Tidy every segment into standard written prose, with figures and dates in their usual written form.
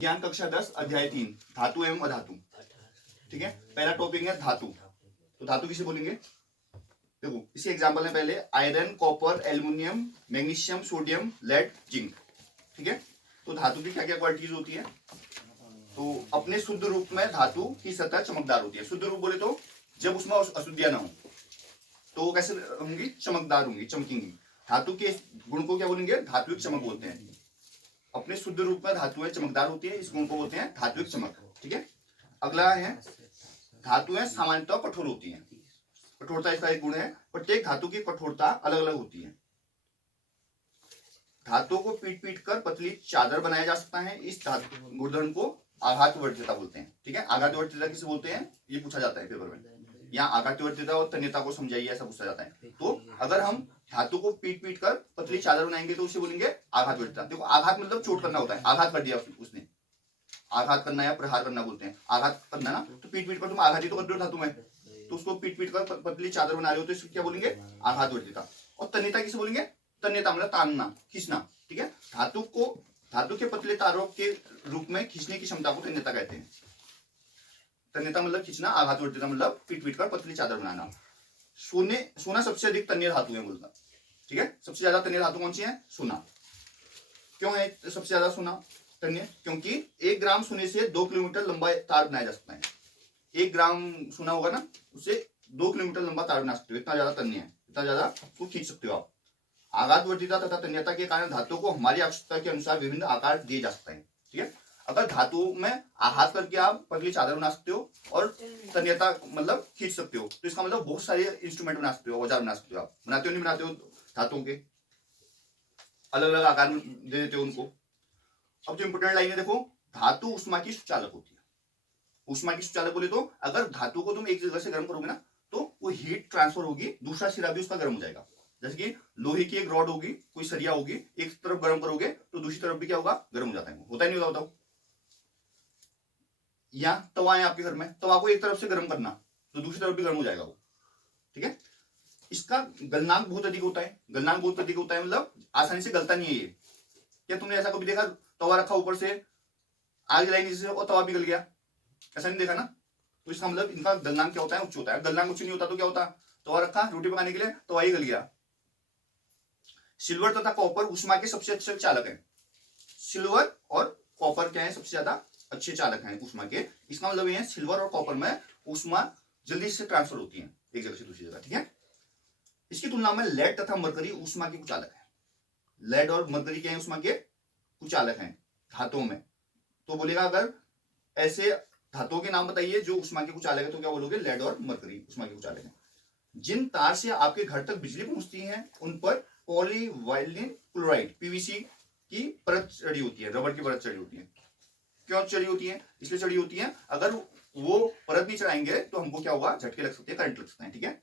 ज्ञान कक्षा 10 अध्याय 3 धातु एवं अधातु। ठीक है, पहला टॉपिक है धातु। तो धातु किसे बोलेंगे? देखो इसी एग्जांपल में पहले iron, copper, aluminium, magnesium, sodium, lead, zinc. ठीक है, तो धातु की क्या क्या क्वालिटीज होती है? तो अपने शुद्ध रूप में धातु की सतह चमकदार होती है। शुद्ध रूप बोले तो जब उसमें अशुद्धियां ना हो तो वो कैसे होंगी? चमकदार होंगी, चमकेंगी। धातु के गुण को क्या बोलेंगे? धात्विक चमक बोलते हैं। अपने शुद्ध रूप में धातुएं चमकदार होती है, इस गुण को बोलते हैं धात्विक चमक। ठीक है, अगला है धातुएं सामान्यतः कठोर होती हैं। कठोरता इसका एक गुण है। प्रत्येक धातु की कठोरता अलग अलग होती है। धातु को पीट पीट कर पतली चादर बनाया जा सकता है। इस धातु गुणधर्म को आघातवर्तीयता बोलते हैं। ठीक है, आघातवर्तीयता किसे बोलते हैं? ये पूछा जाता है पेपर में। यहाँ आघातवर्तीयता और तन्यता को समझाइए, ऐसा पूछा जाता है। तो अगर हम धातु को पीट पीट कर पतली चादर बनाएंगे तो उसे बोलेंगे आघातवर्तीयता। देखो आघात मतलब चोट करना होता है, आघात कर दिया उसने, आघात करना या प्रहार करना बोलते हैं। आघात करना ना, तो पीट पीट कर तुम आघात ही तो कर रहे हो धातु में, तो उसको पीट पीट कर पतली चादर बना रहे हो तो इसको क्या बोलेंगे? आघातवर्तीयता। और तन्यता किसे बोलेंगे? तन्यता मतलब तानना, खींचना। ठीक है, धातु के पतले तारों के रूप में खींचने की क्षमता को तन्यता कहते हैं। तन्यता मतलब खींचना, आघातवर्तीयता मतलब पीट पीट कर पतली चादर बनाना। सोना सबसे अधिक तन्य धातु है बोलता। ठीक है, सबसे ज्यादा तन्य धातु कौन सी है? सोना। क्यों है सबसे ज्यादा सोना तन्य? क्योंकि 1 ग्राम सोने से 2 किलोमीटर लंबा तार बनाया जा सकता है। 1 ग्राम सोना होगा ना, उससे 2 किलोमीटर लंबा तार बना सकते हो। इतना ज्यादा तन्य है, इतना ज्यादा उसको खींच सकते हो आप। आघातवर्तीयता तथा तन्यता के कारण धातु को हमारी आवश्यकता के अनुसार विभिन्न आकार दिए जा सकते हैं। ठीक है, अगर धातु में आघात करके आप पतली चादर बना सकते हो और तन्यता मतलब खींच सकते हो, तो इसका मतलब बहुत सारे इंस्ट्रूमेंट बना सकते हो, औजार बना सकते हो। आप बनाते हो नहीं बनाते हो? धातुओं के अलग अलग आकार में दे देते हो उनको। अब जो इंपोर्टेंट लाइन है देखो, धातु ऊष्मा की सुचालक होती है। ऊष्मा की सुचालक बोले तो अगर धातु को तुम एक जगह से गर्म करोगे ना, तो वो हीट ट्रांसफर होगी, दूसरा सिरा भी उसका गर्म हो जाएगा। जैसे कि लोहे की एक रॉड होगी, कोई सरिया होगी, एक तरफ गर्म करोगे तो दूसरी तरफ भी क्या होगा? गर्म हो जाता है। होता ही नहीं होता? बताओ। या तवा है आपके घर में, तवा को एक तरफ से गर्म करना तो दूसरी तरफ भी गर्म हो जाएगा वो। ठीक है, इसका गलनांक बहुत अधिक होता है। गलनांक बहुत अधिक होता है मतलब आसानी से गलता नहीं है ये। क्या तुमने ऐसा कभी देखा तवा रखा ऊपर से, आग जलाई नीचे से और तवा भी गल गया? ऐसा नहीं देखा ना। तो इसका मतलब इनका गलनांक क्या होता है? उच्च होता है। गलनांक उच्च नहीं होता तो क्या होता? तवा रखा रोटी पकाने के लिए, तवा ही गल गया। सिल्वर तथा कॉपर ऊष्मा के सबसे अच्छे चालक हैं। सिल्वर और कॉपर क्या है? सबसे ज्यादा अच्छे चालक हैं ऊष्मा के। इसका मतलब ये है सिल्वर और कॉपर में ऊष्मा जल्दी से ट्रांसफर होती है एक जगह से दूसरी जगह। ठीक है, इसकी तुलना में लेड तथा मरकरी ऊष्मा के कुचालक है। लेड और मरकरी क्या है? ऊष्मा के कुचालक हैं धातुओं में। तो बोलेगा अगर ऐसे धातुओं के नाम बताइए जो ऊष्मा के कुचालक है, तो क्या बोलोगे? लेड और मरकरी ऊष्मा के कुचालक हैं। जिन तार से आपके घर तक बिजली पहुंचती है उन पर पॉलीवाइलिन क्लोराइड पीवीसी की परत चढ़ी होती है, रबड़ की परत चढ़ी होती है। क्यों चढ़ी होती है? इसलिए चढ़ी होती है अगर वो परत नहीं चढ़ाएंगे तो हमको क्या होगा? झटके लग सकते हैं, करंट लग सकते हैं। ठीक है,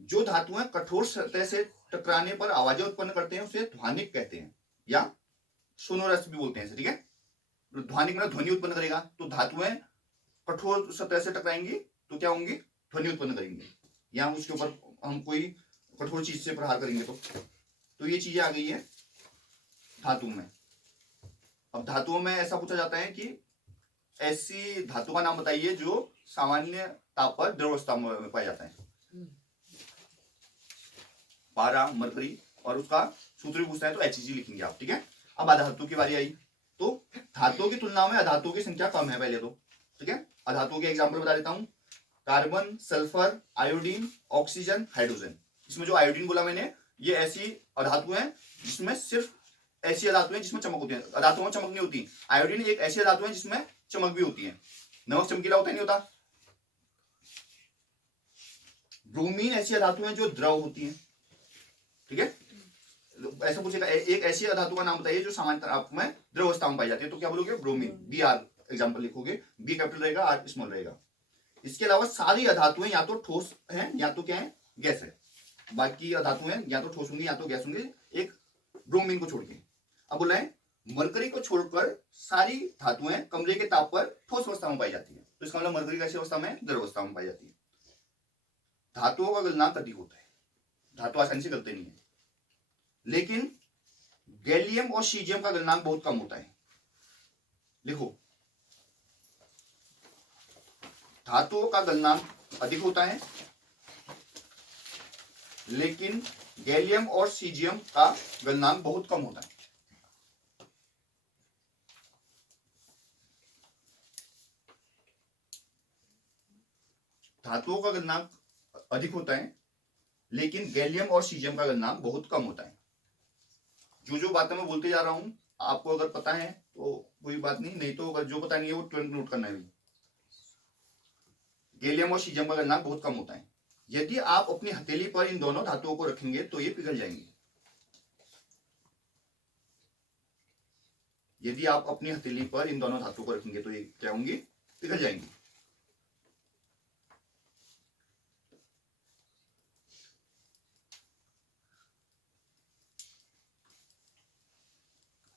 जो धातुएं कठोर सतह से टकराने पर आवाजें उत्पन्न करते हैं उसे ध्वनिक कहते हैं, या सोनोरस भी बोलते हैं। ठीक है, ध्वनिक मतलब ध्वनि उत्पन्न करेगा। तो धातुएं कठोर सतह से टकराएंगी तो क्या होंगी? ध्वनि उत्पन्न करेंगे, या उसके ऊपर हम कोई कठोर चीज से प्रहार करेंगे तो ये चीजें आ गई है धातु में। अब धातुओं में ऐसा पूछा जाता है कि ऐसी धातु का नाम बताइए जो सामान्य ताप पर द्रवस्था में पाया जाता है। पारा, मरकरी, और उसका सूत्र भी पूछता है तो HG लिखेंगे आप। ठीक है, अब अधातु की बारी आई। तो धातुओं की तुलना में अधातुओं की संख्या कम है पहले तो। ठीक है, अधातुओं के एग्जाम्पल बता देता हूं। Carbon, sulphur, iodine, oxygen, hydrogen. इसमें जो आयोडीन बोला मैंने, ये ऐसी अधातु है जिसमें सिर्फ ऐसी अधातु है जिसमें चमक होती है। अधातुओं में चमक नहीं होती। आयोडीन एक ऐसी अधातु है जिसमें चमक भी होती है। नमक चमकीला होता है नहीं होता? ब्रोमीन ऐसी अधातु है जो द्रव होती है। ठीक है, ऐसा पूछेगा एक ऐसी अधातु का नाम बताइए जो सामान्य ताप में द्रव अवस्था में पाई जाती है, तो क्या बोलोगे? ब्रोमीन। Br एग्जांपल लिखोगे, B कैपिटल रहेगा, R स्मॉल रहेगा। इसके अलावा सारी अधातुएं या तो ठोस हैं या तो क्या है? गैस है। बाकी अधातुएं या तो ठोस होंगी या तो गैस होंगी, एक ब्रोमीन को छोड़ के। अब बोला है मरकरी को छोड़कर सारी धातुएं कमरे के ताप पर ठोस अवस्था में पाई जाती है। तो इसका मतलब मरकरी कैसी अवस्था में? द्रव अवस्था में पाई जाती है। धातुओं का गलनांक अधिक होता है, धातु आसानी से गलते नहीं है। लेकिन गैलियम और सीजियम का गलनांक बहुत कम होता है। लिखो, धातुओं का गलनांक अधिक होता है, लेकिन गैलियम और सीजियम का गलनांक बहुत कम होता है। धातुओं का गलनांक अधिक होता है, लेकिन गैलियम और सीजियम का गलनांक बहुत कम होता है। जो जो बातें मैं बोलते जा रहा हूं, आपको अगर पता है तो कोई बात नहीं, नहीं तो अगर जो पता नहीं है वो तुरंत नोट करना है। गैलियम और सीजियम का गलनांक बहुत कम होता है। यदि आप अपनी हथेली पर इन दोनों धातुओं को रखेंगे तो ये पिघल जाएंगे। यदि आप अपनी हथेली पर इन दोनों धातुओं को रखेंगे तो ये क्या होंगे? पिघल जाएंगे।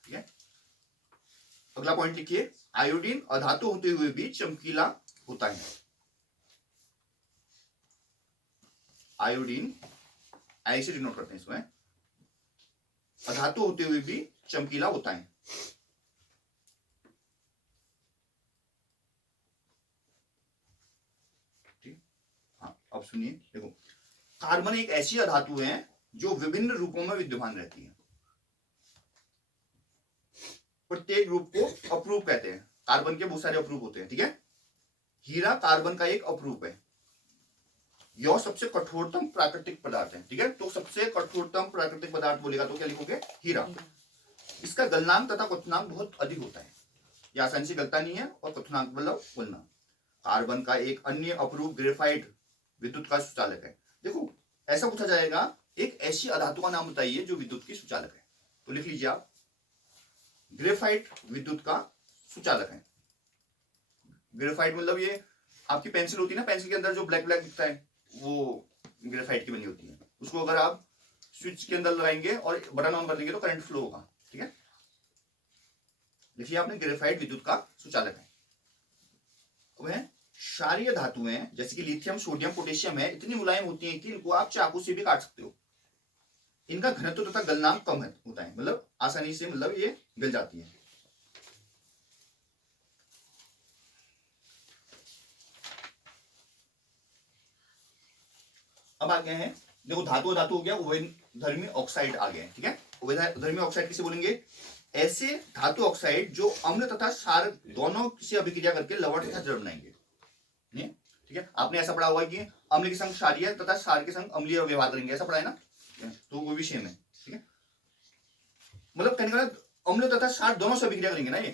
ठीक है, अगला पॉइंट लिखिए, आयोडीन अधातु होते हुए भी चमकीला होता है। आयोडीन ऐसे डिनोट करते हैं इसमें, अधातु होते हुए भी चमकीला होता है। ठीक, हाँ अब सुनिए, देखो, कार्बन एक ऐसी अधातु है जो विभिन्न रूपों में विद्यमान रहती है। प्रत्येक रूप को अपरूप कहते हैं। कार्बन के बहुत सारे अपरूप होते हैं। ठीक है, हीरा कार्बन का एक अपरूप है। यह सबसे कठोरतम प्राकृतिक पदार्थ है। ठीक है, तो सबसे कठोरतम प्राकृतिक पदार्थ बोलेगा तो क्या लिखोगे? हीरा। इसका गलनांक तथा क्वथनांक बहुत अधिक होता है। यह आसानी से गलता नहीं है, और क्वथनांक मतलब बोलना। कार्बन का एक अन्य अपरूप ग्रेफाइट विद्युत का सुचालक है। देखो, ऐसा पूछा जाएगा, एक ऐसी अधातु का नाम बताइए जो विद्युत की सुचालक है, तो लिख लीजिए आप, ग्रेफाइट विद्युत का सुचालक है। ग्रेफाइट मतलब ये आपकी पेंसिल होती है ना, पेंसिल के अंदर जो ब्लैक ब्लैक दिखता है वो ग्रेफाइट की बनी होती है। उसको अगर आप स्विच के अंदर लगाएंगे और बटन ऑन कर देंगे तो करंट फ्लो होगा। ठीक है, लिखिए आपने, ग्रेफाइट विद्युत का सुचालक है। वह क्षारीय धातुएं जैसे कि लिथियम, सोडियम, पोटेशियम है, इतनी मुलायम होती हैं कि इनको आप चाकू से भी काट सकते हो। इनका घनत्व तथा गलनांक कम होता है, मतलब आसानी से मतलब ये गल जाती है। अब आ गए हैं, देखो, धातु धातु हो गया, उभयधर्मी ऑक्साइड आ गए। ठीक है, उभयधर्मी ऑक्साइड किसे बोलेंगे? ऐसे धातु ऑक्साइड जो अम्ल तथा क्षार दोनों से अभिक्रिया करके लवण तथा जड़ बनाएंगे। ठीक है, आपने ऐसा पढ़ा हुआ कि अम्ल के संग क्षारीय तथा क्षार के संग अम्लीय व्यवहार करेंगे, ऐसा पढ़ा है ना? तो वो भी सेम है। ठीक है, मतलब कहने का अम्ल तथा क्षार दोनों से अभिक्रिया करेंगे ना ये।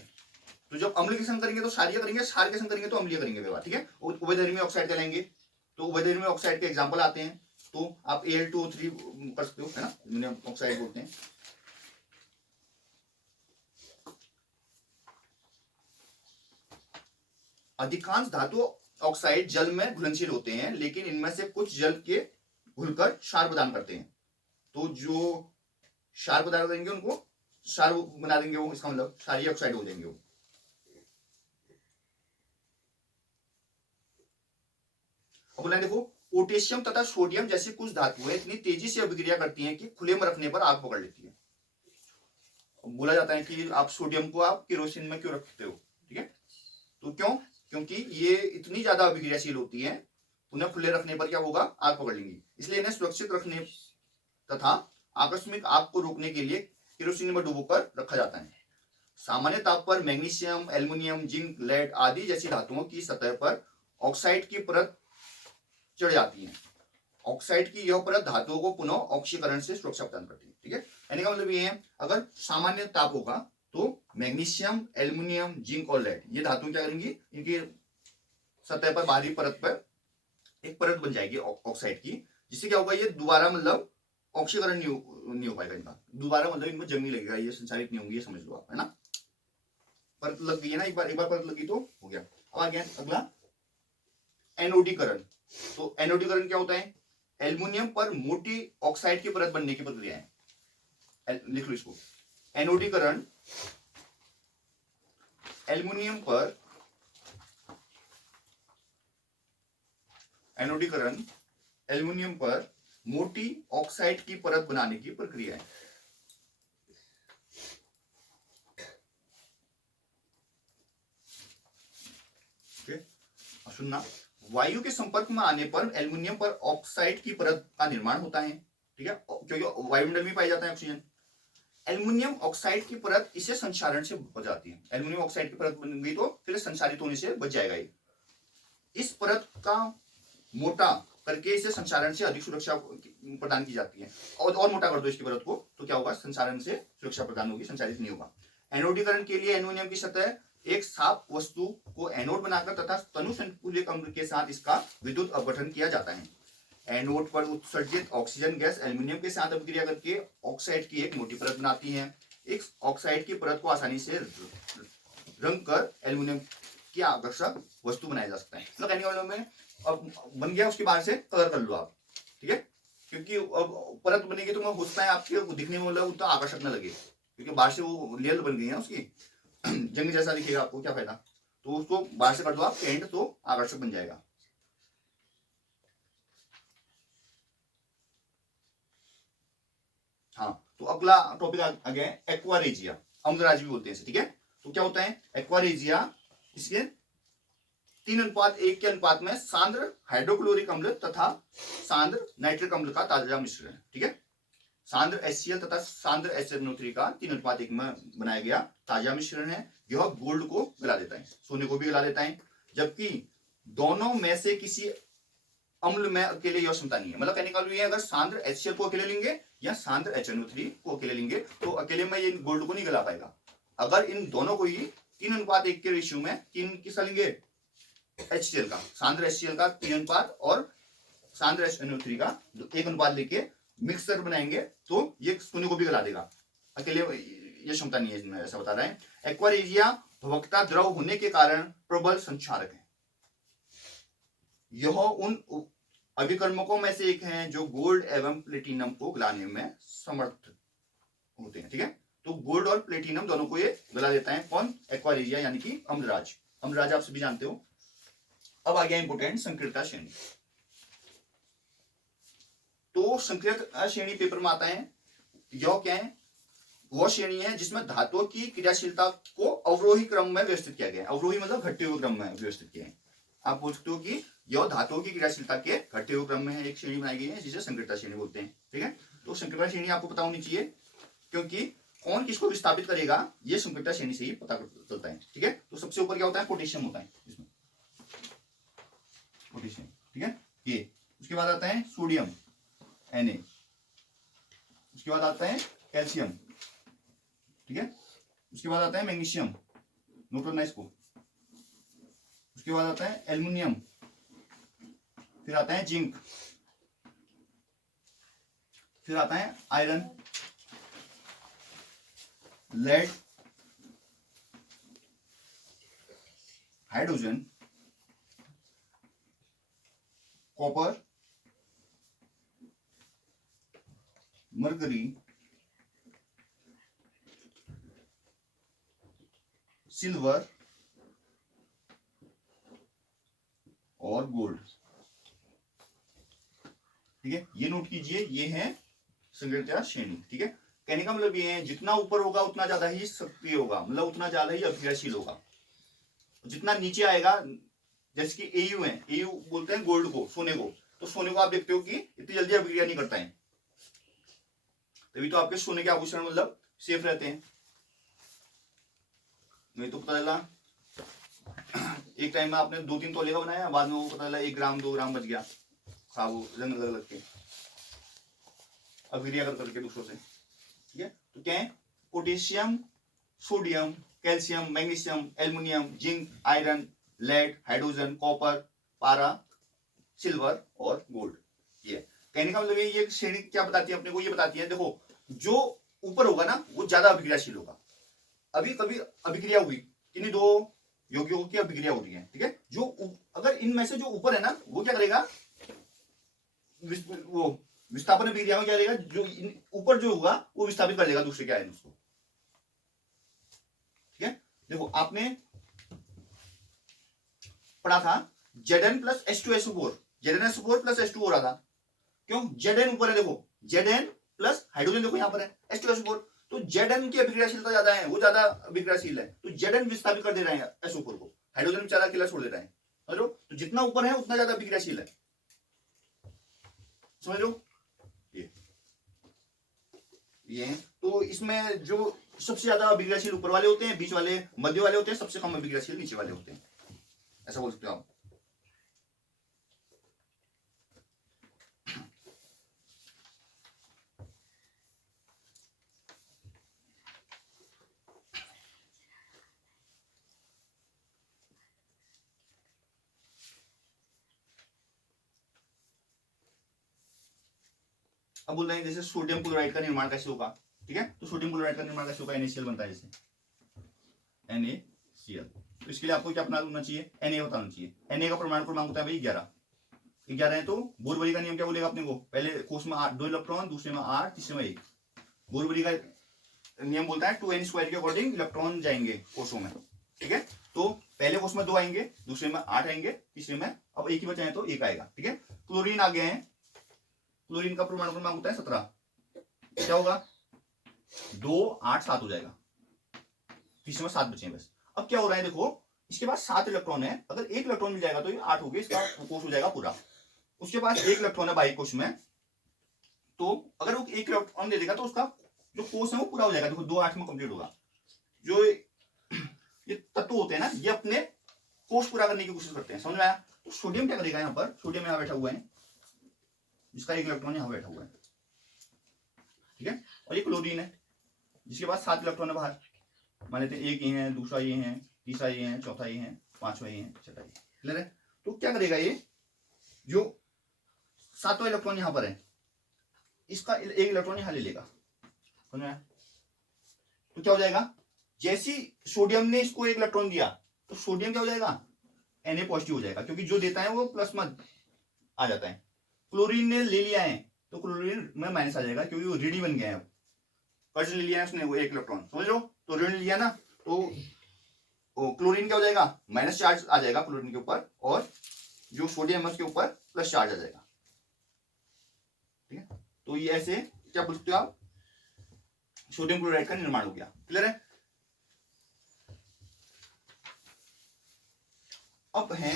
तो जब अम्ल के संग करेंगे तो क्षारीय करेंगे, क्षार के संग करेंगे तो अम्लीय करेंगे व्यवहार। ठीक है, उभयधर्मी ऑक्साइड कहलाएंगे। तो उभयधर्मी ऑक्साइड के एग्जाम्पल आते हैं, तो आप Al2O3 कर सकते हो, है ना, जिन्हें ऑक्साइड बोलते हैं। अधिकांश धातु ऑक्साइड जल में घुलनशील होते हैं, लेकिन इनमें से कुछ जल के घुलकर क्षार प्रदान करते हैं। तो जो क्षार पदार्थ देंगे उनको क्षार बना देंगे, वो इसका मतलब क्षारीय ऑक्साइड हो जाएंगे वो। अब बोला, देखो, पोटेशियम तथा सोडियम जैसी कुछ धातुएं इतनी तेजी से अभिक्रिया करती हैं कि खुले में रखने पर आग पकड़ लेती है। बोला जाता है कि आप सोडियम को आप केरोसिन में क्यों रखते हो? ठीक है, तो क्यों? क्योंकि ये इतनी ज्यादा अभिक्रियाशील होती है, उन्हें खुले रखने पर क्या होगा? आग पकड़ लेंगी। इसलिए इन्हें सुरक्षित रखने तथा आकस्मिक आग को रोकने के लिए केरोसिन में डुबोकर रखा जाता है। सामान्य ताप पर मैग्नीशियम, एल्युमिनियम, जिंक, लेड आदि जैसी धातुओं की सतह पर ऑक्साइड की परत चढ़ जाती है। ऑक्साइड की यह परत धातुओं को पुनः ऑक्सीकरण से सुरक्षा प्रदान करती है। ठीक है, यानी का मतलब ये है, अगर सामान्य ताप होगा तो मैग्नीशियम, एल्युमिनियम, जिंक और लेड ये धातुएं क्या करेंगी? इनकी सतह पर बाहरी परत पर एक परत बन जाएगी ऑक्साइड की, जिससे क्या होगा? ये दोबारा मतलब ऑक्सीकरण नहीं हो पाएगा इनका, दोबारा मतलब इनको जंग नहीं लगेगा, ये संचारित नहीं होंगे, ये समझ लो आप, है ना। परत लग गई है ना, एक बार परत लगी तो हो गया। अब आ गया अगला, एनोडीकरण। तो एनोडीकरण क्या होता है? एल्युमिनियम पर मोटी ऑक्साइड की परत बनने की प्रक्रिया है। लिख लो इसको, एनोडीकरण एल्युमिनियम पर मोटी ऑक्साइड की परत बनाने की प्रक्रिया है। अब सुनना, वायु के संपर्क में आने पर एल्युमिनियम पर ऑक्साइड की परत का निर्माण होता है, ठीक है, क्योंकि वायुमंडल में पाई जाता है ऑक्सीजन। एल्युमिनियम ऑक्साइड की परत इसे संचारण से बच जाती है। एल्युमिनियम ऑक्साइड की परत बन गई तो फिर संचारित होने से बच जाएगा ये। इस परत का मोटा करके इसे संचारण से अधिक सुरक्षा प्रदान की जाती है। और मोटा कर दो इसकी परत को तो क्या होगा, संचारण से सुरक्षा प्रदान होगी, संचारित नहीं होगा। एनोडीकरण के लिए एल्युमिनियम की सतह एक साफ वस्तु को एनोड बनाकर तथा तनु संकुलित अम्ल के साथ इसका विद्युत अपघटन किया जाता है। एनोड पर उत्सर्जित ऑक्सीजन गैस एल्युमिनियम के साथ अभिक्रिया करके ऑक्साइड की एक मोटी परत बनाती है। इस ऑक्साइड की परत को आसानी से रंग कर एल्युमिनियम की आकर्षक वस्तु बनाया जा सकता है। मतलब कहने वालों में अब बन गया, उसके बाद से कलर कर लो आप, ठीक है, क्योंकि अब परत बनेगी तो हो सकता है आपके दिखने में मतलब उतना आकर्षक न लगे, क्योंकि बाहर से वो लेयर बन गई है उसकी, जंग जैसा दिखेगा आपको, क्या फायदा। तो उसको बाहर से कर दो आप पेंट तो आकर्षक बन जाएगा। हाँ, तो अगला टॉपिक आ गया है एक्वारेजिया, अम्लराज भी बोलते हैं इसे, ठीक है। तो क्या होता है एक्वारेजिया, इसके 3:1 के अनुपात में सांद्र हाइड्रोक्लोरिक अम्ल तथा सांद्र नाइट्रिक अम्ल का ताजा मिश्रण है, ठीक है। सांद्र HCl तथा सांद्र HNO3 का 3:1 में बनाया गया ताजा मिश्रण है। यह गोल्ड को गला देता है, सोने को भी गला देता है, जबकि दोनों में से किसी अम्ल में अकेले यह क्षमता नहीं है। मतलब कहने का ये अगर सांद्र HCl को अकेले लेंगे या सांद्र HNO3 को अकेले लेंगे तो अकेले में ये गोल्ड को नहीं गला पाएगा। अगर इन दोनों को ही 3:1 के रेशियो में 3 किसका लेंगे, HCl का, सांद्र HCl का 3 अनुपात और सांद्र HNO3 का 1 अनुपात लेके मिक्सर बनाएंगे तो ये सोने को भी गला देगा, अकेले ये क्षमता नहीं है इसमें, ऐसा बता रहा है। एक्वारेजिया भवकता द्रव होने के कारण प्रबल संचारक है। यह उन अभिकर्मकों में से एक है जो गोल्ड एवं प्लेटिनम को गलाने में समर्थ होते हैं, ठीक है। तो गोल्ड और प्लेटिनम दोनों को ये गला देता है, कौन, एक्वारेजिया यानी कि अम्लराज। अम्लराज आप सभी जानते हो। अब आ गया इंपोर्टेंट संक्रियता श्रेणी। तो संक्रियता श्रेणी पेपर में आता है, यह क्या है, वह श्रेणी है जिसमें धातुओं की क्रियाशीलता को अवरोही क्रम में व्यवस्थित किया गया है। अवरोही मतलब घटते हुए क्रम में व्यवस्थित किया है। आप बोल सकते हो कि यह धातुओं की क्रियाशीलता के घटते हुए क्रम में एक श्रेणी बनाई गई है जिसे संक्रियता श्रेणी बोलते हैं, ठीक है। तो संक्रियता श्रेणी आपको पता होनी चाहिए, क्योंकि कौन किसको विस्थापित करेगा ये संक्रियता श्रेणी से ही पता चलता है, ठीक है। तो सबसे ऊपर क्या होता है, पोटेशियम होता है इसमें, पोटेशियम, ठीक है, ये। उसके बाद आता है सोडियम Na, उसके बाद आता है कैल्शियम, ठीक है। उसके बाद आता है मैग्नीशियम, नोट करना इसको। उसके बाद आता है एल्युमिनियम, फिर आता है जिंक, फिर आता है iron, lead, hydrogen, copper, mercury, silver और गोल्ड, ठीक है। ये नोट कीजिए, ये है संक्रियता श्रेणी, ठीक है। कहने का मतलब ये है जितना ऊपर होगा उतना ज्यादा ही सक्रिय होगा, मतलब उतना ज्यादा ही अभिक्रियाशील होगा। जितना नीचे आएगा, जैसे कि एयू है, एयू बोलते हैं गोल्ड को, सोने को, तो सोने को आप देखते हो कि इतनी जल्दी अभिक्रिया नहीं करता है, तभी तो आपके सोने के आभूषण मतलब सेफ रहते हैं। नहीं तो पता चला एक टाइम में आपने 2-3 तोले का बनाया, बाद में वो पता चला 1 ग्राम 2 ग्राम बच गया, साबु रंग अलग अलग के अभिक्रिया करके दूसरों से, ठीक है। तो क्या है, potassium, sodium, calcium, magnesium, aluminium, zinc, iron, lead, hydrogen, copper, पारा, सिल्वर और गोल्ड। ये कहने का मतलब ये श्रेणी क्या बताती है अपने को, ये बताती है, देखो जो ऊपर होगा ना वो ज्यादा अभिक्रियाशील होगा। अभी कभी अभिक्रिया हुई, किन्हीं 2 यौगिकों की अभिक्रिया हो रही है, ठीक है। जो अगर इनमें से जो ऊपर है ना वो क्या करेगा, वो विस्थापन अभिक्रिया में क्या करेगा, जो ऊपर जो होगा वो विस्थापित कर देगा दूसरे के आयन उसको, ठीक है। देखो आपने पढ़ा था Zn plus H2SO4, ZnSO4 plus H2 हो रहा था, क्यों, Zn ऊपर है, देखो Zn प्लस हाइड्रोजन देखो यहाँ पर है H2SO4, तो Zn की अभिक्रियाशीलता ज्यादा है, वो ज्यादा अभिक्रियाशील है, तो Zn विस्थापित कर दे रहे हैं SO4 को, हाइड्रोजन बेचारा अकेला छोड़ देता है, समझ लो। तो जितना ऊपर है उतना ज्यादा अभिक्रियाशील है, समझ लो। ये तो इसमें जो सबसे ज्यादा अभिक्रियाशील ऊपर वाले होते हैं, बीच वाले मध्य वाले होते हैं, सबसे कम अभिक्रियाशील नीचे वाले होते हैं, ऐसा बोल सकते हो आप। अब बोल रहे हैं जैसे सोडियम क्लोराइड का निर्माण कैसे होगा, ठीक है। तो सोडियम क्लोराइड का निर्माण कैसे होगा, NaCl बनता है, जैसे NaCl। तो इसके लिए आपको क्या अपना होना चाहिए, Na बताना चाहिए। Na का परमाणु क्रमांक होता है भाई 11 है। तो बोरबरी का नियम क्या बोलेगा अपने को, पहले कोष में 8 2 इलेक्ट्रॉन, दूसरे में 8, तीसरे में 1। बोरबरी का नियम बोलता है 2n² के अकॉर्डिंग इलेक्ट्रॉन जाएंगे कोषों में, ठीक है। तो पहले कोष में 2 आएंगे, दूसरे में 8 आएंगे, तीसरे में अब 1 ही बचा है तो 1 आएगा, ठीक है। क्लोरीन आ गए हैं, क्लोरीन का परमाणु क्रमांक होता है 17, क्या होगा 2 8 7 हो जाएगा, तीसरे में 7 बचे हैं बस। अब क्या हो रहा है देखो, इसके पास 7 इलेक्ट्रॉन है, अगर 1 इलेक्ट्रॉन मिल जाएगा तो ये 8 हो गया, इसका कोष हो जाएगा पूरा। उसके पास 1 इलेक्ट्रॉन है बाई कोष में, तो अगर वो 1 इलेक्ट्रॉन दे देगा तो उसका जो कोष है वो पूरा हो जाएगा। देखो 2 8 में कंप्लीट होगा। जो ये तत्व होते हैं ना, ये अपने कोष पूरा करने की कोशिश करते हैं, समझ में आया। तो सोडियम क्या करेगा, यहाँ पर सोडियम यहाँ बैठा हुआ है, जिसका 1 इलेक्ट्रॉन यहाँ बैठा हुआ है, ठीक है। और ये क्लोरीन है जिसके पास 7 इलेक्ट्रॉन है बाहर, मान लेते हैं 1 ये है, दूसरा ये है, तीसरा ये है, चौथा ये है, पांचवा ये है, छठा ये, क्लियर है। तो क्या करेगा ये, जो 7वां इलेक्ट्रॉन यहाँ पर है, इसका 1 इलेक्ट्रॉन यहाँ ले लेगा, समझ में आया। तो क्या हो जाएगा, जैसी सोडियम ने इसको 1 इलेक्ट्रॉन दिया तो सोडियम क्या हो जाएगा, Na पॉजिटिव हो जाएगा, क्योंकि जो देता है वो प्लस में आ जाता है। क्लोरीन ने ले लिया है तो क्लोरीन में माइनस आ जाएगा, क्योंकि वो ऋणी बन गया है, कर्ज ले लिया है उसने वो 1 इलेक्ट्रॉन, समझ लो। तो ऋण लिया ना, तो क्लोरीन क्या हो जाएगा, माइनस चार्ज आ जाएगा क्लोरीन के ऊपर, और जो सोडियम है उसके ऊपर प्लस चार्ज आ जाएगा, ठीक है। तो ये ऐसे क्या बोल सकते हो आप, सोडियम क्लोराइड का निर्माण हो गया, क्लियर है। अब है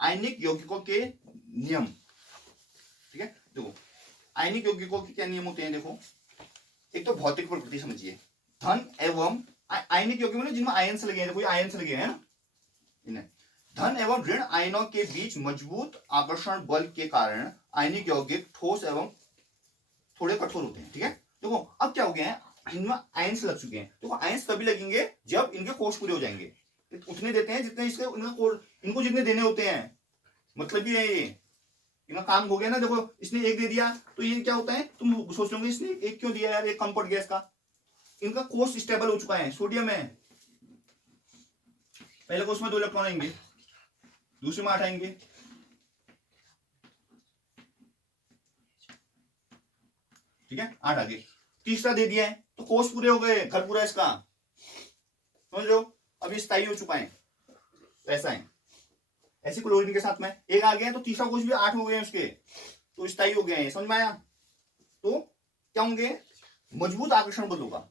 आयनिक यौगिकों के नियम, ठीक है। देखो आयनिक यौगिकों के क्या नियम होते हैं, देखो एक तो भौतिक प्रकृति समझिए, धन एवं आयनिक यौगिक में जिनमें आयंस लगे हैं, देखो ये आयंस लगे हैं ना, इन्हें धन एवं ऋण आयनों के बीच मजबूत आकर्षण बल के कारण आयनिक यौगिक ठोस एवं थोड़े कठोर होते हैं, ठीक है। देखो अब क्या हो गया है, इनमें आयंस लग चुके हैं। देखो आयंस तभी लगेंगे जब इनके कोष पूरे हो जाएंगे, उतने देते हैं जितने इसके इनको जितने देने होते हैं, मतलब ये इनका काम हो गया ना। देखो इसने 1 दे दिया तो ये क्या होता है, तुम सोच लोगे इसने 1 क्यों दिया यार, 1 कम पड़ गया इसका। इनका कोष स्टेबल हो चुका है, सोडियम है, पहले कोष में 2 इलेक्ट्रॉन आएंगे, दूसरे में 8 आएंगे, ठीक है, 8 आगे, तीसरा दे दिया है तो कोष पूरे हो गए, घर पूरा इसका, समझ लो। अब ये स्थायी हो चुका है, ऐसा है। ऐसे क्लोरीन के साथ में 1 आ गया है तो तीसरा कोष भी 8 हो गए उसके, तो स्थायी हो गए हैं, समझ में आया। तो क्या होंगे, मजबूत आकर्षण बल होगा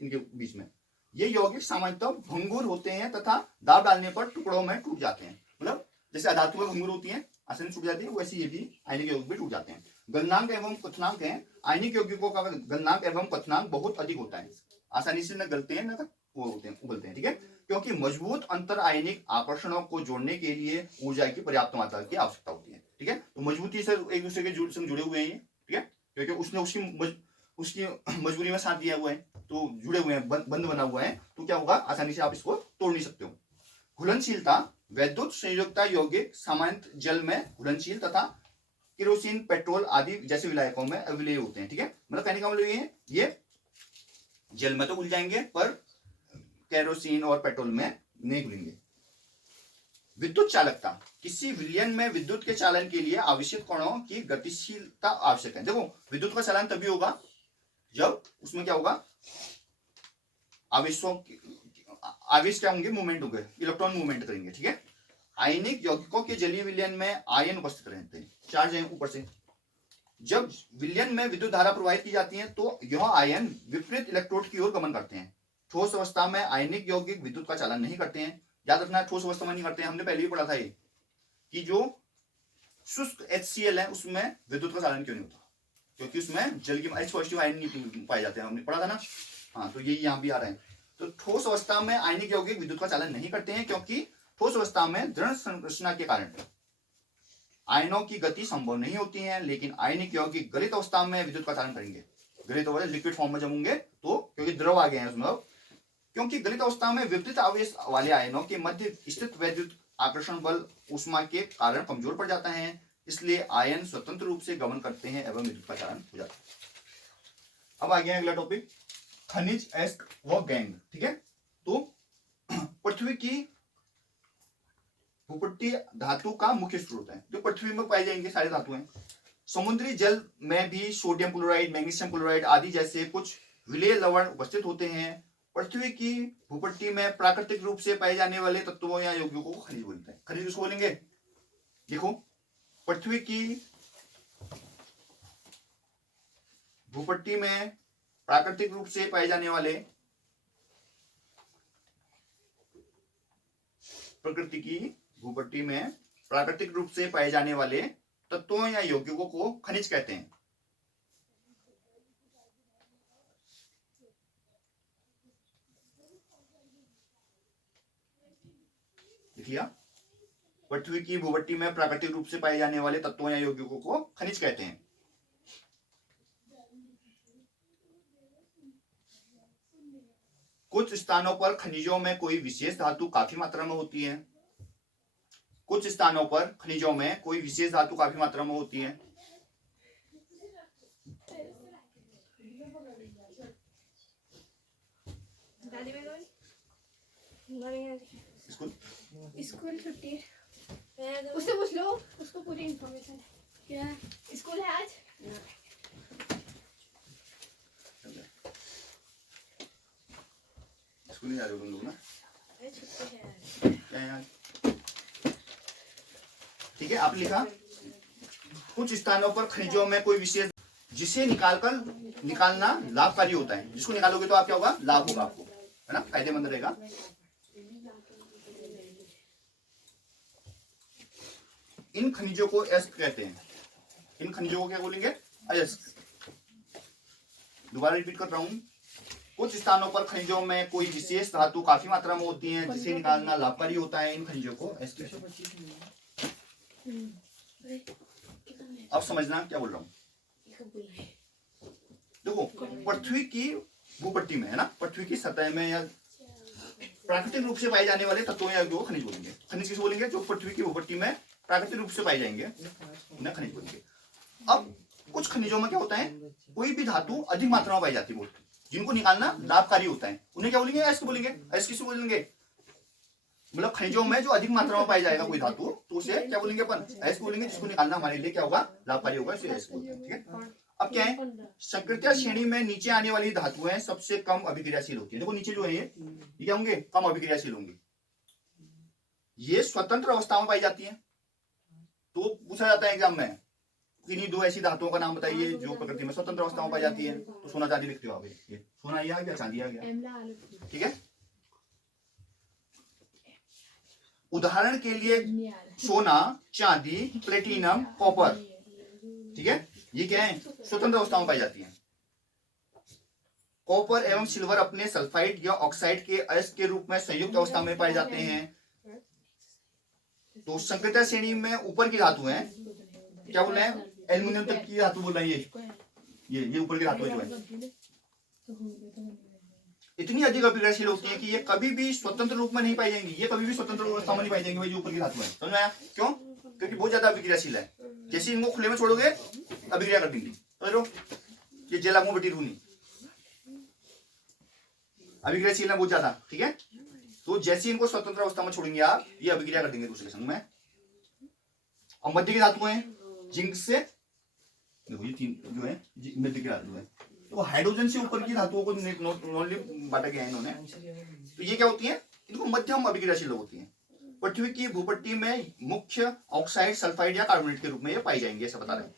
इनके बीच में। ये यौगिक सामान्यतः भंगुर होते हैं तथा दाब डालने पर टुकड़ों में टूट जाते हैं, मतलब जैसे अधातु में भंगुर होती है, आसानी से टूट जाती है, वैसे ये भी आयनिक यौगिक भी टूट जाते हैं। गलनांक एवं क्वथनांक है, आयनिक यौगिकों का गलनांक एवं क्वथनांक बहुत अधिक होता है, आसानी से न गलते हैं न वो होते हैं, उगलते हैं, ठीक है। क्योंकि मजबूत अंतर आयनिक आकर्षणों को जोड़ने के लिए ऊर्जा की पर्याप्त मात्रा की आवश्यकता होती है, ठीक है। तो मजबूती से एक दूसरे के जुड़े हुए हैं, ठीक है, क्योंकि उसने उसकी मजबूरी में साथ दिया हुआ है, तो जुड़े हुए हैं, बंद बना हुआ है, तो क्या होगा, आसानी से आप इसको तोड़ नहीं सकते हो। घुलनशीलता, वैद्युत संयोजकता यौगिक सामान्य जल में घुलनशील तथा केरोसिन, पेट्रोल आदि जैसे विलायकों में अविलेय होते हैं, ठीक है। मतलब कहने का मतलब ये जल में तो घुल जाएंगे पर केरोसिन और पेट्रोल में नहीं घुलेंगे। विद्युत चालकता, किसी विलयन में विद्युत के चालन के लिए आवश्यक कणों की गतिशीलता आवश्यक है। देखो विद्युत का चालन तभी होगा जब उसमें क्या होगा, आवेश क्या होंगे, मूवमेंट होंगे, इलेक्ट्रॉन मूवमेंट करेंगे, ठीक है। आयनिक यौगिकों के जलीय विलयन में आयन उपस्थित रहते हैं, चार्ज है ऊपर से। जब विलयन में विद्युत धारा प्रवाहित की जाती है तो यह आयन विपरीत इलेक्ट्रोड की ओर गमन करते हैं। ठोस अवस्था में आयनिक यौगिक विद्युत का चालन नहीं करते हैं, याद रखना, ठोस अवस्था में नहीं करते हैं। हमने पहले भी पढ़ा था ये कि जो शुष्क HCl है उसमें विद्युत का चालन क्यों नहीं होता, क्योंकि उसमें जल की H पॉजिटिव आयन नहीं पाए जाते हैं, हमने पढ़ा था ना। हाँ, तो यही यहाँ भी आ रहे हैं। तो ठोस अवस्था में आयनिक यौगिक विद्युत का चालन नहीं करते हैं, क्योंकि ठोस अवस्था में दृढ़ संरचना के कारण आयनों की गति संभव नहीं होती है, लेकिन आयनिक यौगिक गलित अवस्था में विद्युत का चालन करेंगे। गलित अवस्था लिक्विड फॉर्म में जमेंगे तो, क्योंकि द्रव आ गए हैं उसमें, क्योंकि गलित अवस्था में विपरीत आवेश वाले आयनों के मध्य स्थित वैद्युत आकर्षण बल ऊष्मा के कारण कमजोर पड़ जाता है, इसलिए आयन स्वतंत्र रूप से गमन करते हैं एवं विद्युत का चालन हो जाता है। अब आ गया अगला टॉपिक, खनिज एस्क व गैंग। ठीक है, तो पृथ्वी की भूपट्टी धातु का मुख्य स्रोत है, जो पृथ्वी में पाए जाएंगे सारे धातु हैं। समुद्री जल में भी सोडियम क्लोराइड, मैग्नीशियम क्लोराइड आदि जैसे कुछ विलेय लवण उपस्थित होते हैं। पृथ्वी की भूपट्टी में प्राकृतिक रूप से पाए जाने वाले तत्वों या यौगिकों को खनिज बोलते हैं। खनिज किसको बोलेंगे? देखो, पृथ्वी की भूपट्टी में प्राकृतिक रूप से पाए जाने वाले, प्रकृति की भूपट्टी में प्राकृतिक रूप से पाए जाने वाले तत्वों या यौगिकों को खनिज कहते हैं। लिख लिया? पृथ्वी की भूपट्टी में प्राकृतिक रूप से पाए जाने वाले तत्वों या यौगिकों को खनिज कहते हैं। कुछ स्थानों पर खनिजों में कोई विशेष धातु काफी मात्रा में होती है। कुछ स्थानों पर खनिजों में कोई विशेष धातु काफी मात्रा में होती है। स्कूल छुट्टी, उससे पूछ लो, उसको पूरी इन्फॉर्मेशन क्या स्कूल है आज। स्कूल नहीं जा रहे हो तुम लोग ना? छुट्टी है क्या है आज? ठीक है, आप लिखा कुछ स्थानों पर खनिजों में कोई विशेष, जिसे निकालना लाभकारी होता है। जिसको निकालोगे तो आप क्या होगा? लाभ होगा आपको, है ना, फायदेमंद रहेगा। इन खनिजों को अयस्क कहते हैं। इन खनिजों को क्या बोलेंगे? अयस्क। दोबारा रिपीट कर रहा हूं, कुछ स्थानों पर खनिजों में कोई विशेष धातु काफी मात्रा में होती है, जिसे निकालना लाभकारी होता है। इन खनिजों को अयस्क कहते हैं। अब समझना क्या बोल रहा हूं। देखो, पृथ्वी की भूपट्टी में, है ना, पृथ्वी की सतह में या प्राकृतिक रूप से पाए जाने वाले तत्वों या यौगिकों को खनिज बोलेंगे। खनिज किसे बोलेंगे? जो पृथ्वी की भूपट्टी में प्राकृतिक रूप से पाए जाएंगे उन्हें खनिज बोलेंगे। अब कुछ खनिजों में क्या होता है, कोई भी धातु अधिक मात्रा में पाई जाती है, जिनको निकालना लाभकारी होता है, उन्हें क्या बोलेंगे? अयस्क बोलेंगे। अयस्क किसे बोलेंगे? मतलब खनिजों में जो अधिक मात्रा में पाई जाएगा कोई धातु, तो उसे क्या बोलेंगे? अपन अयस्क बोलेंगे। जिसको निकालना हमारे लिए क्या होगा? लाभकारी होगा, इसे अयस्क बोलते हैं। ठीक है, अब क्या है, संकृत्या श्रेणी में नीचे आने वाली धातुएं सबसे कम अभिक्रियाशील होती है। देखो नीचे जो है ये क्या होंगे? कम अभिक्रियाशील होंगे। ये स्वतंत्र अवस्था में पाई जाती है। तो पूछा जाता है एग्जाम में, किन्हीं दो ऐसी धातुओं का नाम बताइए जो प्रकृति में स्वतंत्र अवस्था में पाई जाती है। तो सोना चांदी लिखते हो आप, ये सोना आ गया, चांदी आ गया। ठीक है, उदाहरण के लिए सोना, चांदी, प्लेटिनम, कॉपर। ठीक है, ये क्या है? स्वतंत्र अवस्था में पाई जाती है। कॉपर एवं सिल्वर अपने सल्फाइड या ऑक्साइड के अयस्क के रूप में संयुक्त अवस्था में पाए जाते हैं। तो संकृत्या श्रेणी में ऊपर की धातु है, क्या बोल रहे हैं? एल्युमिनियम तक की धातु बोल रहे हैं। ये ऊपर की धातु जो है इतनी अधिक अभिक्रियाशील होती है कि ये कभी भी स्वतंत्र रूप में नहीं पाई जाएंगी। ये कभी भी स्वतंत्र अवस्था में नहीं पाई जाएंगी। भाई जो ऊपर की धातु है, समझ में आया? क्यों? क्योंकि बहुत ज्यादा अभिक्रियाशील है। जैसे इनको खुले में छोड़ोगे अभिक्रिया कर देंगी। समझो, ये जेलागो बेटी रूनी अभिक्रियाशील है बहुत ज्यादा। ठीक है, तो जैसे इनको स्वतंत्र अवस्था में छोड़ेंगे आप, ये अभिक्रिया कर देंगे दूसरे संग में। और मध्य की धातु है जिंक से, देखो ये तीन जो है मध्य की धातु है, तो हाइड्रोजन से ऊपर की धातुओं को नॉर्मली बांटा गया है इन्होंने। तो ये क्या होती है? इनको मध्यम अभिक्रियाशील होती है। पृथ्वी की भूपट्टी में मुख्य ऑक्साइड, सल्फाइड या कार्बोनेट के रूप में ये पाई जाएंगे, ऐसा बता रहे हैं।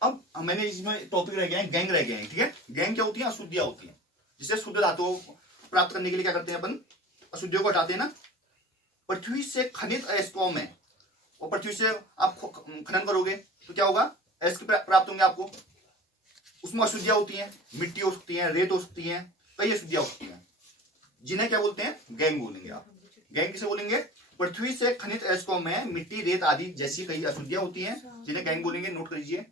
अब मैंने इसमें टॉपिक रह गया है, गैंग रह गया है। ठीक है, गैंग क्या होती है? अशुद्धियां होती है, जिससे शुद्ध धातुओं प्राप्त करने के लिए क्या करते हैं अपन? अशुद्धियों को हटाते हैं ना, पृथ्वी से खनित अयस्कों में, और पृथ्वी से आप खनन करोगे तो क्या होगा, अयस्क प्राप्त होंगे आपको। उसमें अशुद्धियां होती हैं, मिट्टी हो सकती है, रेत हो सकती है, कई अशुद्धियां हो सकती हैं, जिन्हें क्या बोलते हैं, गैंग बोलेंगे आप। गैंग किसे बोलेंगे, पृथ्वी से खनित अयस्कों में मिट्टी, रेत आदि जैसी कई अशुद्धियां होती हैं, जिन्हें गैंग बोलेंगे। नोट कर लीजिए,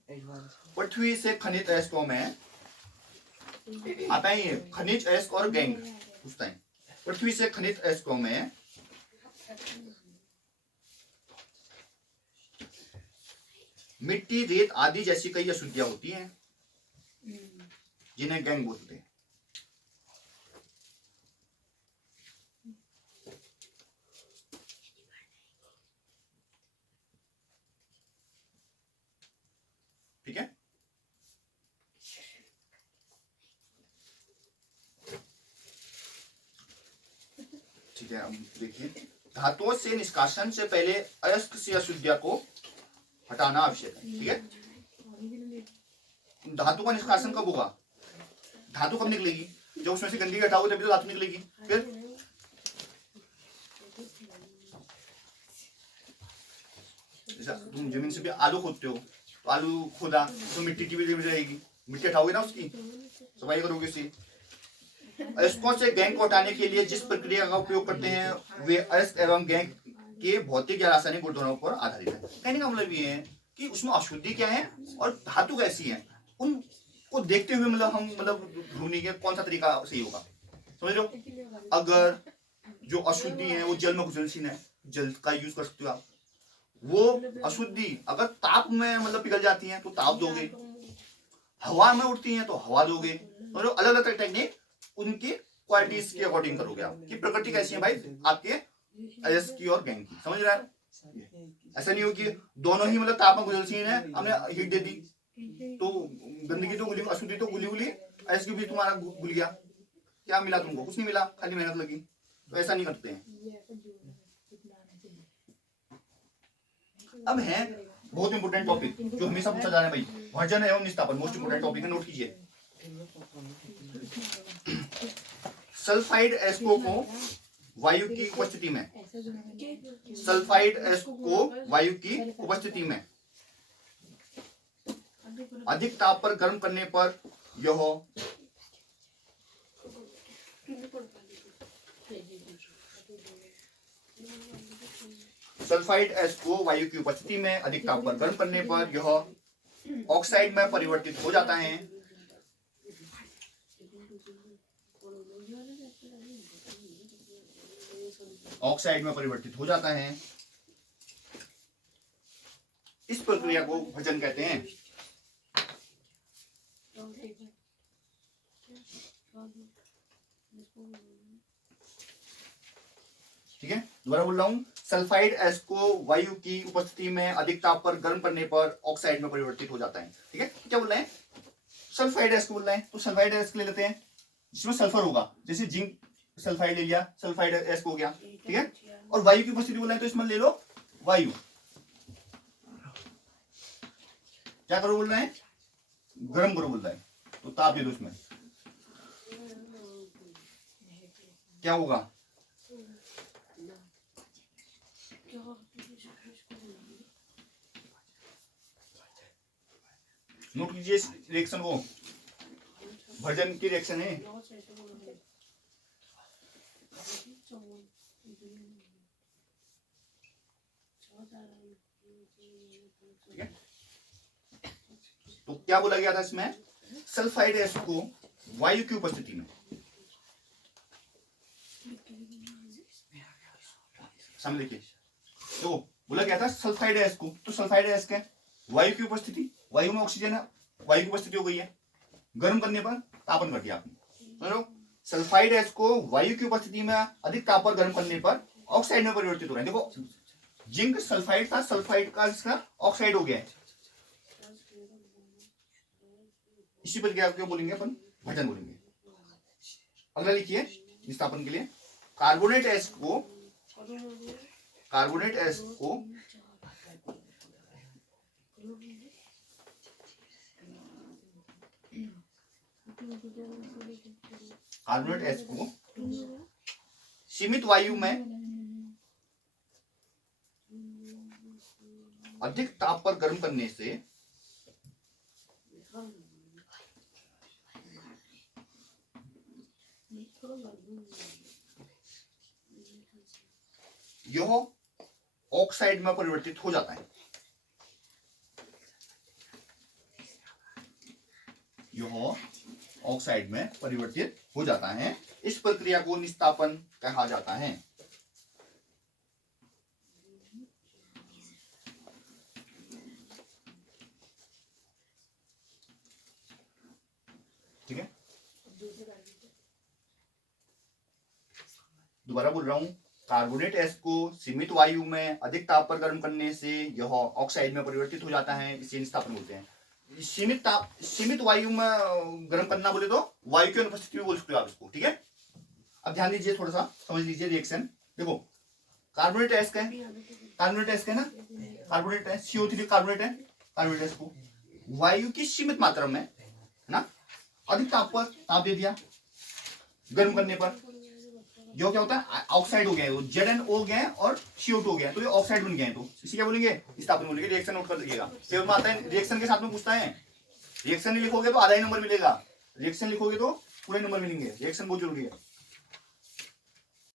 पृथ्वी से खनित अयस्कों में आता है ये, खनिज अयस्क और गैंग पूछता है। पृथ्वी से खनित अयस्कों में मिट्टी, रेत आदि जैसी कई अशुद्धियां होती हैं, जिन्हें गैंग बोलते हैं। ठीक है, ठीक है। अब देखिए, धातुओं से निष्कासन से पहले अयस्क से अशुद्धियां को हटाना आवश्यक है। ठीक है, धातु का निष्कासन कब होगा, धातु कब निकलेगी, जब उसमें से गंदगी हटाओगे तभी तो धातु निकलेगी। फिर जैसा तुम जमीन से भी आलू खोदते हो, तो आलू खोदा तो मिट्टी की भी जमीन रहेगी, मिट्टी हटाओगे ना, उसकी सफाई करोगे उससे। अयस्कों से गैंग को हटाने के लिए जिस प्रक्रिया का उपयोग करते हैं वे अयस्क एवं गैंग के भौतिक या रासायनिक गुणधर्मों पर आधारित है। कहने का मतलब ये है कि उसमें अशुद्धि क्या है और धातु कैसी है, उनको देखते हुए मतलब हम ढूंढने के कौन सा तरीका सही होगा, समझ लो। अगर जो अशुद्धि है वो जल में घुलनशील है, जल का यूज कर सकते हो आप। वो अशुद्धि अगर ताप में पिघल जाती है तो ताप दोगे, हवा में उड़ती है तो हवा दोगे, तो अलग अलग टेक्निक उनकी क्वालिटीज के अकॉर्डिंग करोगे आप, कि प्रकृति कैसी है भाई आपके अयस्क की और गैंग की, समझ रहा है। ऐसा नहीं हो कि दोनों ही ताप में घुलनशील है, हमने हीट दे दी तो गंदगी तो गुली, अशुद्धि तो गुली गुली, अयस्क भी तुम्हारा गुल गया, क्या मिला तुमको, कुछ नहीं मिला, खाली मेहनत लगी। तो ऐसा नहीं करते हैं। अब है बहुत इंपोर्टेंट टॉपिक जो हमेशा पूछा जा रहा है भाई, भर्जन एवं निस्तापन, मोस्ट इंपोर्टेंट टॉपिक है, नोट कीजिए। सल्फाइड एस्को को वायु की उपस्थिति में, सल्फाइड एस्को को वायु की उपस्थिति में अधिक ताप पर गर्म करने पर यह सल्फाइड एस्क को वायु की उपस्थिति में अधिक ताप पर गर्म करने पर यह ऑक्साइड में परिवर्तित हो जाता है। ऑक्साइड में परिवर्तित हो जाता है। इस प्रक्रिया को भर्जन कहते हैं। ठीक है, दोबारा बोल रहा हूं, सल्फाइड एस्क को वायु की उपस्थिति में अधिक ताप पर गर्म करने पर ऑक्साइड में परिवर्तित हो जाता है। ठीक है, क्या बोल रहे हैं, सल्फाइड एस्क बोल रहे हैं, तो सल्फाइड एस्क ले लेते हैं जिसमें सल्फर होगा, जैसे जिंक सल्फाइड ले लिया, सल्फाइड एस्क हो गया। ठीक है, और वायु की उपस्थिति बोल रहे हैं तो इसमें ले लो वायु, क्या करो बोल रहे हैं, गर्म करो बोल रहे हैं, तो ताप दे दो इसमें, क्या होगा, नोट कीजिए रिएक्शन को, भर्जन की रिएक्शन है। ठीक है, तो क्या बोला गया था इसमें, सल्फाइड एस्क को वायु की उपस्थिति में, समझ लीजिए, तो बोला गया था सल्फाइड एस्क को, तो सल्फाइड एस्क है वायु की उपस्थिति, वायु में ऑक्सीजन है, वायु की उपस्थिति हो गई है, गर्म करने पर तापन कर दिया आपने। सल्फाइड एस्क को वायु की उपस्थिति में अधिक ताप पर गर्म करने पर ऑक्साइड में परिवर्तित हो रहा है। देखो जिंक सल्फाइड था, सल्फाइड का इसका ऑक्साइड हो गया है। इसी प्रक्रिया को बोलेंगे अपन भर्जन बोलेंगे। अगला लिखिए निस्तापन के लिए, कार्बोनेट एस्क को, कार्बोनेट एस्क को कार्बोनेट एस्क को सीमित वायु में अधिक ताप पर गर्म करने से यह ऑक्साइड में परिवर्तित हो जाता है। यह ऑक्साइड में परिवर्तित हो जाता है। इस प्रक्रिया को निस्तापन कहा जाता है। ठीक है, दोबारा बोल रहा हूं, कार्बोनेट एस को सीमित वायु में अधिक ताप पर गर्म करने से यह ऑक्साइड में परिवर्तित हो जाता है, इसे निस्तापन बोलते हैं। सीमित वायु में गर्म करना बोले तो वायु की अनुपस्थिति में बोल सकते हो आप इसको। ठीक है, अब ध्यान दीजिए, थोड़ा सा समझ लीजिए रिएक्शन। देखो कार्बोनेट एस का है, कार्बोनेट एस का है ना, कार्बोनेट है, CO3 कार्बोनेट है। कार्बोनेट एस को वायु की सीमित मात्रा में ना अधिक ताप पर ताप दे दिया गर्म करने पर, जो क्या होता है ऑक्साइड हो गया है, ZnO हो गया है और CO2 हो गया है, तो ये ऑक्साइड बन गया है। तो इसी क्या बोलेंगे, निस्तापन बोलेंगे। रिएक्शन नोट कर लीजिएगा, पेपर में आता है रिएक्शन के साथ में पूछता है। रिएक्शन नहीं लिखोगे तो आधा ही नंबर मिलेगा, रिएक्शन लिखोगे तो पूरे नंबर मिलेंगे। रिएक्शन बहुत जरूरी है।